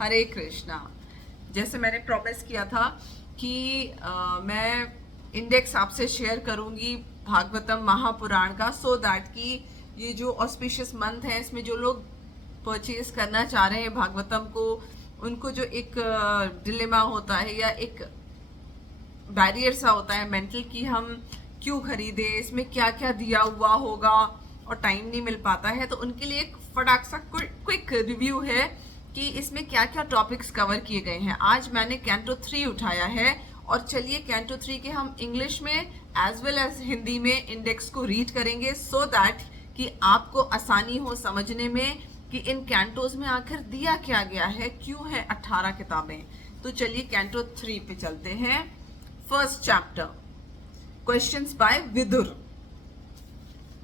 हरे कृष्णा। जैसे मैंने प्रॉमिस किया था कि मैं इंडेक्स आपसे शेयर करूंगी भागवतम महापुराण का, सो दैट कि ये जो ऑस्पिशियस मंथ है इसमें जो लोग परचेज करना चाह रहे हैं भागवतम को, उनको जो एक डिलेमा होता है या एक बैरियर सा होता है मेंटल कि हम क्यों खरीदे, इसमें क्या क्या दिया हुआ होगा और टाइम नहीं मिल पाता है, तो उनके लिए एक फटाक सा क्विक रिव्यू है कि इसमें क्या क्या टॉपिक्स कवर किए गए हैं। आज मैंने कैंटो 3 उठाया है और चलिए कैंटो 3 के हम इंग्लिश में एज वेल एज हिंदी में इंडेक्स को रीड करेंगे, सो दैट कि आपको आसानी हो समझने में कि इन कैंटोज में आखिर दिया क्या गया है, क्यों है 18 किताबें। तो चलिए कैंटो 3 पे चलते हैं। First chapter, questions by Vidur.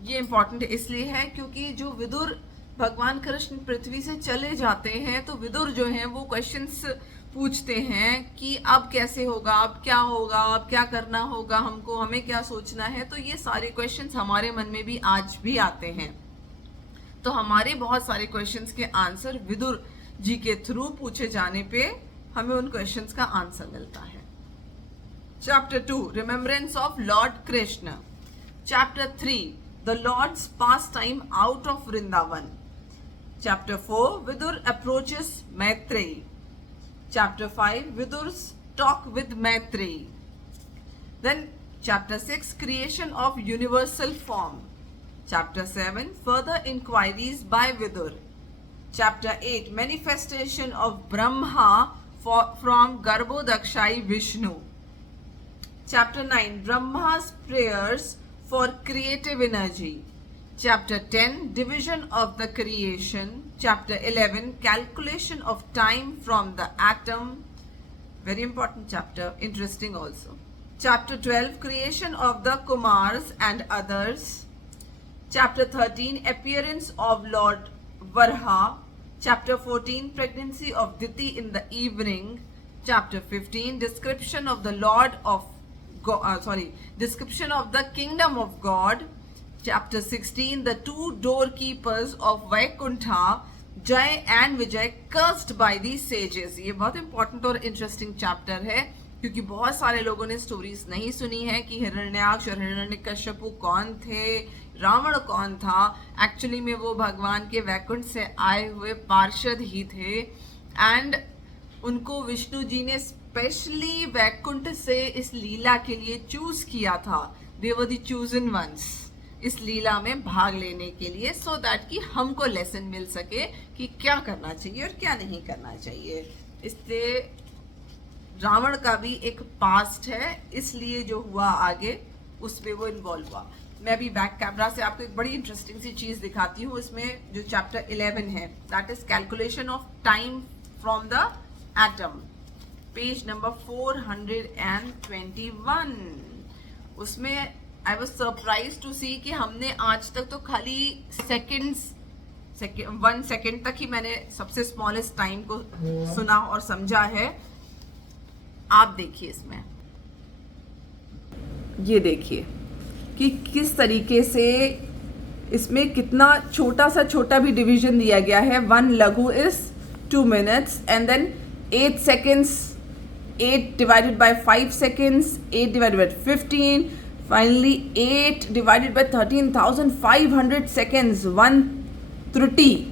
ये इंपॉर्टेंट इसलिए है क्योंकि जो विदुर भगवान कृष्ण पृथ्वी से चले जाते हैं तो विदुर जो हैं वो क्वेश्चंस पूछते हैं कि अब कैसे होगा, अब क्या होगा, अब क्या करना होगा हमको, हमें क्या सोचना है। तो ये सारे क्वेश्चंस हमारे मन में भी आज भी आते हैं। तो हमारे बहुत सारे क्वेश्चंस के आंसर विदुर जी के थ्रू पूछे जाने पे हमें उन क्वेश्चंस का आंसर मिलता है। Chapter 2, Remembrance of Lord Krishna. Chapter 3, The Lord's Pastime Out of Vrindavan. Chapter 4, Vidur Approaches Maitreyi. Chapter 5, Vidur's Talk with Maitreyi. Then Chapter 6, Creation of Universal Form. Chapter 7, Further Inquiries by Vidur. Chapter 8, Manifestation of Brahma from Garbhodakshai Vishnu. Chapter 9, Brahma's prayers for creative energy. Chapter 10, division of the creation. Chapter 11, calculation of time from the atom. Very important chapter, interesting also. Chapter 12, creation of the Kumars and others. Chapter 13, appearance of Lord Varha. Chapter 14, pregnancy of Diti in the evening. Chapter 15, description of the Lord of description of the kingdom of God. Chapter 16, the two doorkeepers of Vaikuntha, Jai and Vijay, cursed by the sages. ये बहुत important और interesting chapter है क्योंकि बहुत सारे लोगों ने stories नहीं सुनी है कि हिरण्याक्ष और हिरण्यकश्यपु कौन थे, रावण कौन था। एक्चुअली में वो भगवान के वैकुंठ से आए हुए पार्षद ही थे एंड उनको विष्णु जी ने स्पेशली वैकुंठ से इस लीला के लिए चूज किया था। दे वर द चूजन वंस इस लीला में भाग लेने के लिए, सो दैट कि हमको लेसन मिल सके कि क्या करना चाहिए और क्या नहीं करना चाहिए। इससे रावण का भी एक पास्ट है, इसलिए जो हुआ आगे उसमें वो इन्वॉल्व हुआ। मैं भी बैक कैमरा से आपको एक बड़ी इंटरेस्टिंग सी चीज दिखाती हूँ। इसमें जो चैप्टर 11 है, that is calculation of time from the atom, page number 421। उसमें आई वॉज सरप्राइज टू सी कि हमने आज तक तो खाली सेकेंड्स 1 सेकेंड तक ही मैंने सबसे स्मॉलेस्ट टाइम को सुना और समझा है। आप देखिए इसमें, ये देखिए कि किस तरीके से इसमें कितना छोटा सा छोटा भी डिवीजन दिया गया है। 1 लघु is 2 minutes and then 8 seconds, 8 divided by 5 seconds, 8 divided by 15, finally 8 divided by 13,500 seconds, 1 त्रुटि।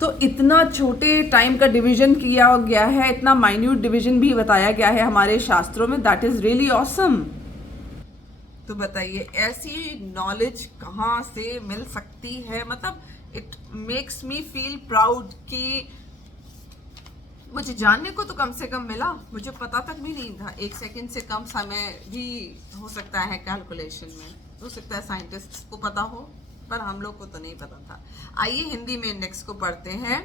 तो इतना छोटे टाइम का डिवीजन किया गया है, इतना माइन्यूट डिवीजन भी बताया गया है हमारे शास्त्रों में। That is really awesome. तो बताइए ऐसी नॉलेज कहाँ से मिल सकती है। मतलब it makes me feel proud कि मुझे जानने को तो कम से कम मिला, मुझे पता तक भी नहीं था। 1 सेकेंड से कम समय भी हो सकता है कैलकुलेशन में, हो सकता है साइंटिस्ट को पता हो, पर हम लोग को तो नहीं पता था। आइए हिंदी में इंडेक्स को पढ़ते हैं।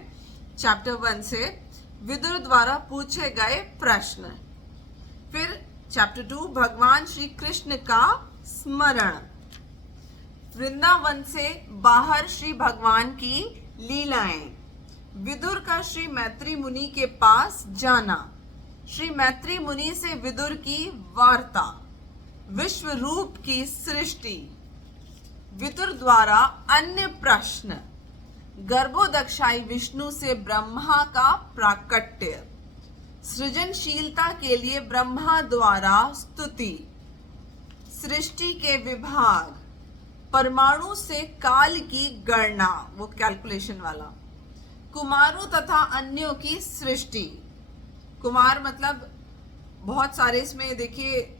चैप्टर 1 से विदुर द्वारा पूछे गए प्रश्न। फिर चैप्टर 2, भगवान श्री कृष्ण का स्मरण। वृंदावन से बाहर श्री भगवान की लीलाएं। विदुर का श्री मैत्री मुनि के पास जाना। श्री मैत्री मुनि से विदुर की वार्ता। विश्व रूप की सृष्टि। विदुर द्वारा अन्य प्रश्न। गर्भोदक्षाई विष्णु से ब्रह्मा का प्राकट्य, सृजनशीलता के लिए ब्रह्मा द्वारा स्तुति, सृष्टि के विभाग, परमाणु से काल की गणना, वो कैलकुलेशन वाला, कुमारों तथा अन्यों की सृष्टि। कुमार मतलब बहुत सारे, इसमें देखिए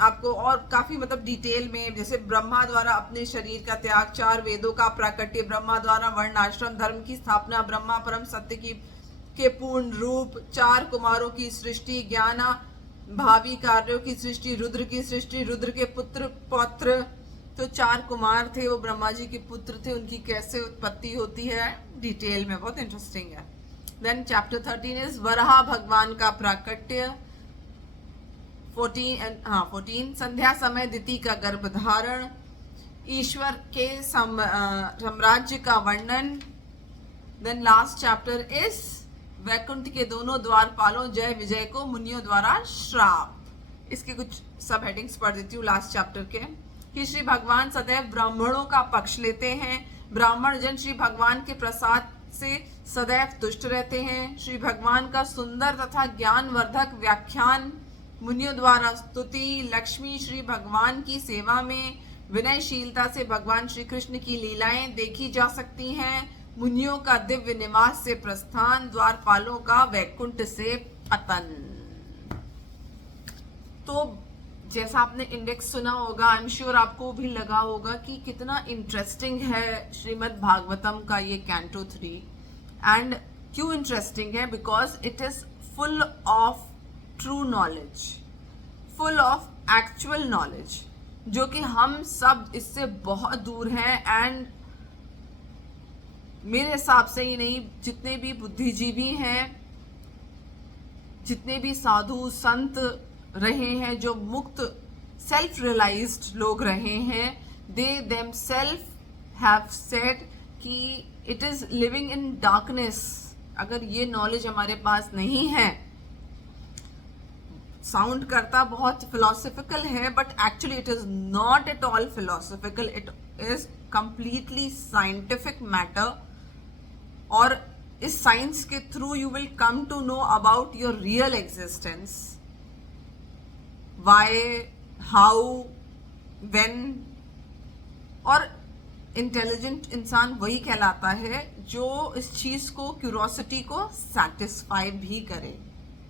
आपको और काफी मतलब डिटेल में, जैसे ब्रह्मा द्वारा अपने शरीर का त्याग, 4 वेदों का प्राकट्य, ब्रह्मा द्वारा वर्ण आश्रम धर्म की स्थापना, ब्रह्मा परम सत्य के पूर्ण रूप, 4 कुमारों की सृष्टि, ज्ञान भावी कार्यों की सृष्टि, रुद्र की सृष्टि, रुद्र के पुत्र पौत्र, तो 4 कुमार थे, वो ब्रह्मा जी के पुत्र थे, उनकी कैसे उत्पत्ति होती है डिटेल में, बहुत इंटरेस्टिंग है। देन चैप्टर 13 इज वराह भगवान का प्राकट्य। 14 संध्या समय दिति का गर्भधारण, ईश्वर के साम्राज्य का वर्णन। Then last chapter is Vaikunth के दोनों द्वारपालों जय विजय को मुनियों द्वारा श्राप। इसके कुछ सब हेडिंग्स पढ़ देती हूँ लास्ट चैप्टर के, कि श्री भगवान सदैव ब्राह्मणों का पक्ष लेते हैं, ब्राह्मण जन श्री भगवान के प्रसाद से सदैव तुष्ट रहते हैं। श्री भगवान का सुंदर तथा ज्ञानवर्धक व्याख्यान, मुनियों द्वारा स्तुति। लक्ष्मी श्री भगवान की सेवा में विनयशीलता से भगवान श्री कृष्ण की लीलाएं देखी जा सकती हैं। मुनियों का दिव्य निवास से प्रस्थान, द्वारपालों का वैकुंठ से पतन। तो जैसा आपने इंडेक्स सुना होगा, आई एम श्योर आपको भी लगा होगा कि कितना इंटरेस्टिंग है श्रीमद् भागवतम का ये कैंटो 3। एंड क्यों इंटरेस्टिंग है? Because it is full of true knowledge, full of actual knowledge, जो कि हम सब इससे बहुत दूर हैं। एंड मेरे हिसाब से ही नहीं, जितने भी बुद्धिजीवी हैं, जितने भी साधु संत रहे हैं, जो मुक्त सेल्फ रियलाइज्ड लोग रहे हैं, दे देमसेल्फ हैव सेड कि it is living in darkness. अगर ये नॉलेज हमारे पास नहीं है, साउंड करता बहुत फिलोसफिकल है, but actually it is not at all philosophical, it is completely scientific matter. और इस साइंस के through you will come to know about your real existence, why, how, when. और इंटेलिजेंट इंसान वही कहलाता है जो इस चीज को, क्यूरियोसिटी को सेटिस्फाई भी करे,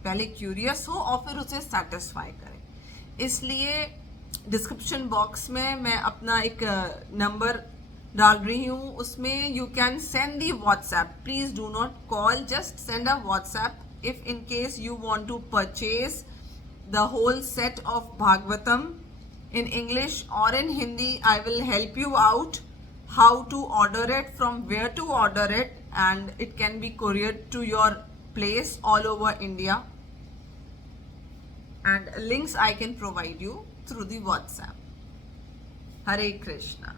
पहले क्यूरियस हो और फिर उसे सेटिस्फाई करे। इसलिए डिस्क्रिप्शन बॉक्स में मैं अपना एक नंबर डाल रही हूँ, उसमें you can send the WhatsApp. Please do not call, just send a WhatsApp if in case you want to purchase the whole set of Bhagavatam in English or in Hindi. I will help you out how to order it, from where to order it, and it can be couriered to your place all over India, and links I can provide you through the WhatsApp. Hare Krishna.